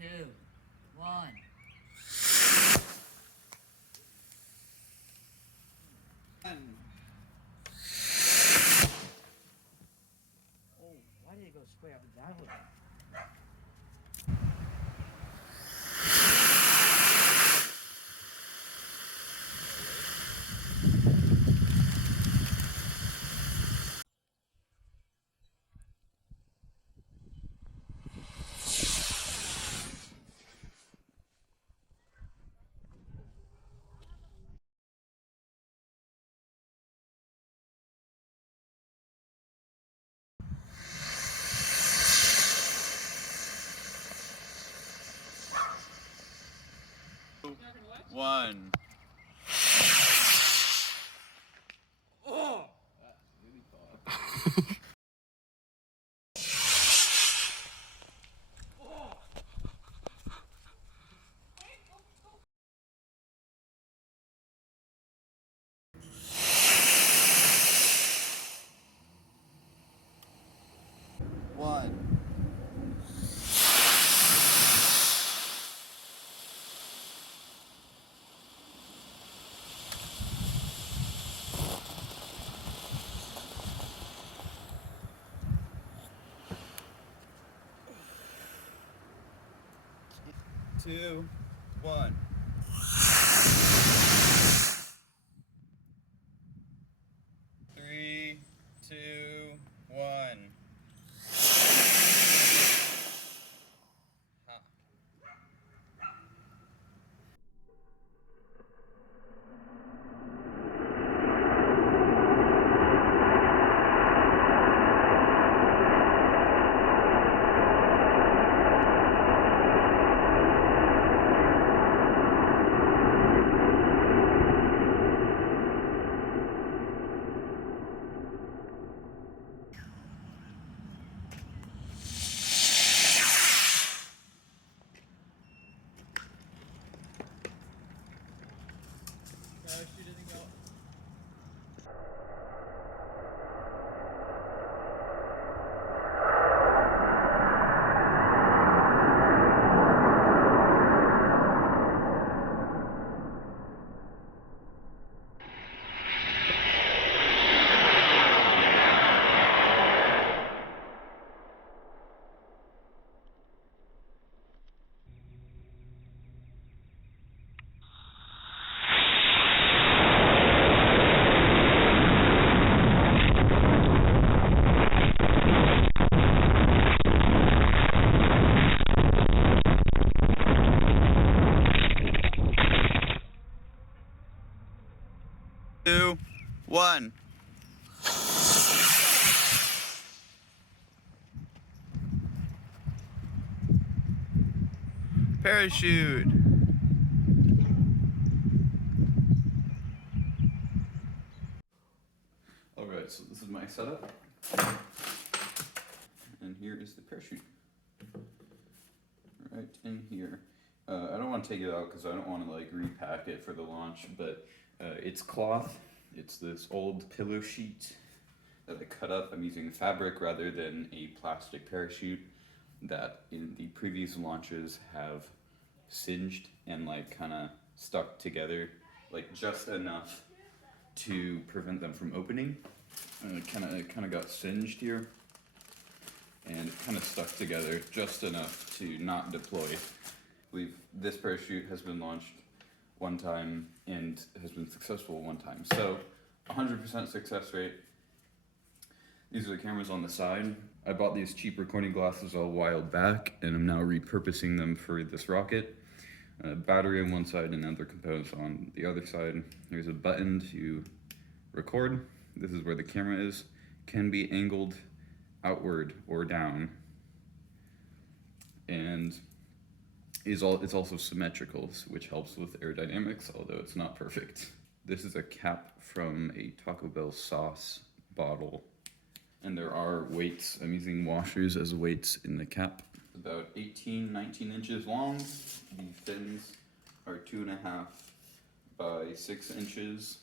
two, one. Oh, why did it go square up that way? One. Oh! One. Two. One. Three. Two. One. Ha. Parachute doesn't go. Two. One. Parachute. Alright, so this is my setup. And here is the parachute. Right in here. I don't want to take it out because I don't want to like repack it for the launch, but it's cloth. It's this old pillow sheet that I cut up. I'm using fabric rather than a plastic parachute that in the previous launches have singed and like kind of stuck together, like just enough to prevent them from opening. And it kind of got singed here, and it kind of stuck together just enough to not deploy. This parachute has been launched one time and has been successful one time. So 100% success rate. These are the cameras on the side. I bought these cheap recording glasses a while back and I'm now repurposing them for this rocket. Battery on one side and other components on the other side. There's a button to record. This is where the camera is. Can be angled outward or down. And it's also symmetrical, which helps with aerodynamics, although it's not perfect. This is a cap from a Taco Bell sauce bottle. And there are weights. I'm using washers as weights in the cap. About 18, 19 inches long. The fins are 2.5 by 6 inches.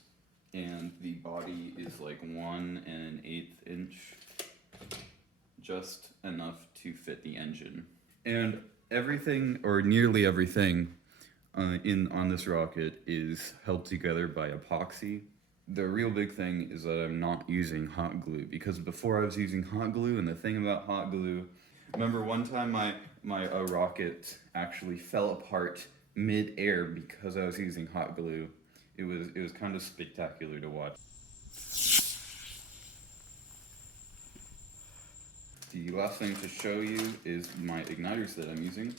And the body is like 1 1/8 inch. Just enough to fit the engine. And everything, or nearly everything, on this rocket is held together by epoxy. The real big thing is that I'm not using hot glue, because before I was using hot glue, and the thing about hot glue, remember one time my rocket actually fell apart mid-air because I was using hot glue. It was kind of spectacular to watch. The last thing to show you is my igniters that I'm using.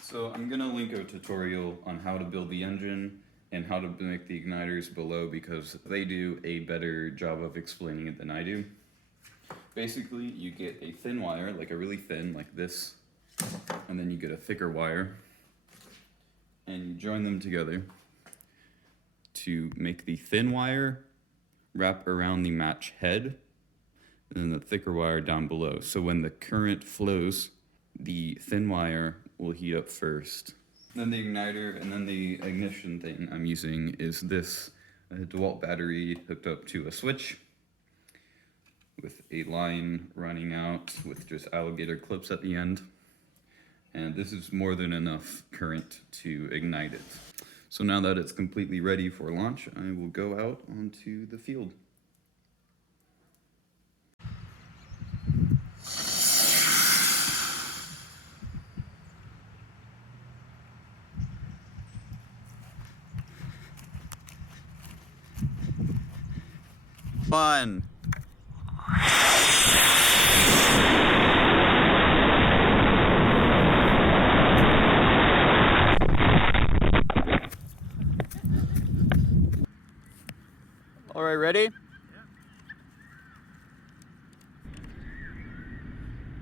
So I'm gonna link a tutorial on how to build the engine and how to make the igniters below, because they do a better job of explaining it than I do. Basically, you get a thin wire, like a really thin, like this, and then you get a thicker wire, and you join them together to make the thin wire wrap around the match head, and then the thicker wire down below. So when the current flows, the thin wire will heat up first. Then the igniter, and then the ignition thing I'm using is this DeWalt battery hooked up to a switch with a line running out with just alligator clips at the end. And this is more than enough current to ignite it. So now that it's completely ready for launch, I will go out onto the field. Fun. All right, ready? Yeah.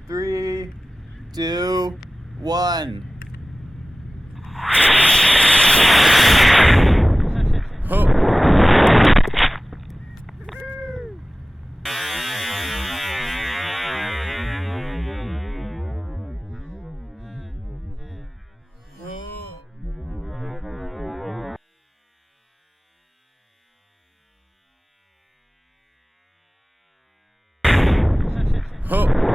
3, 2, 1. Oh. Oh.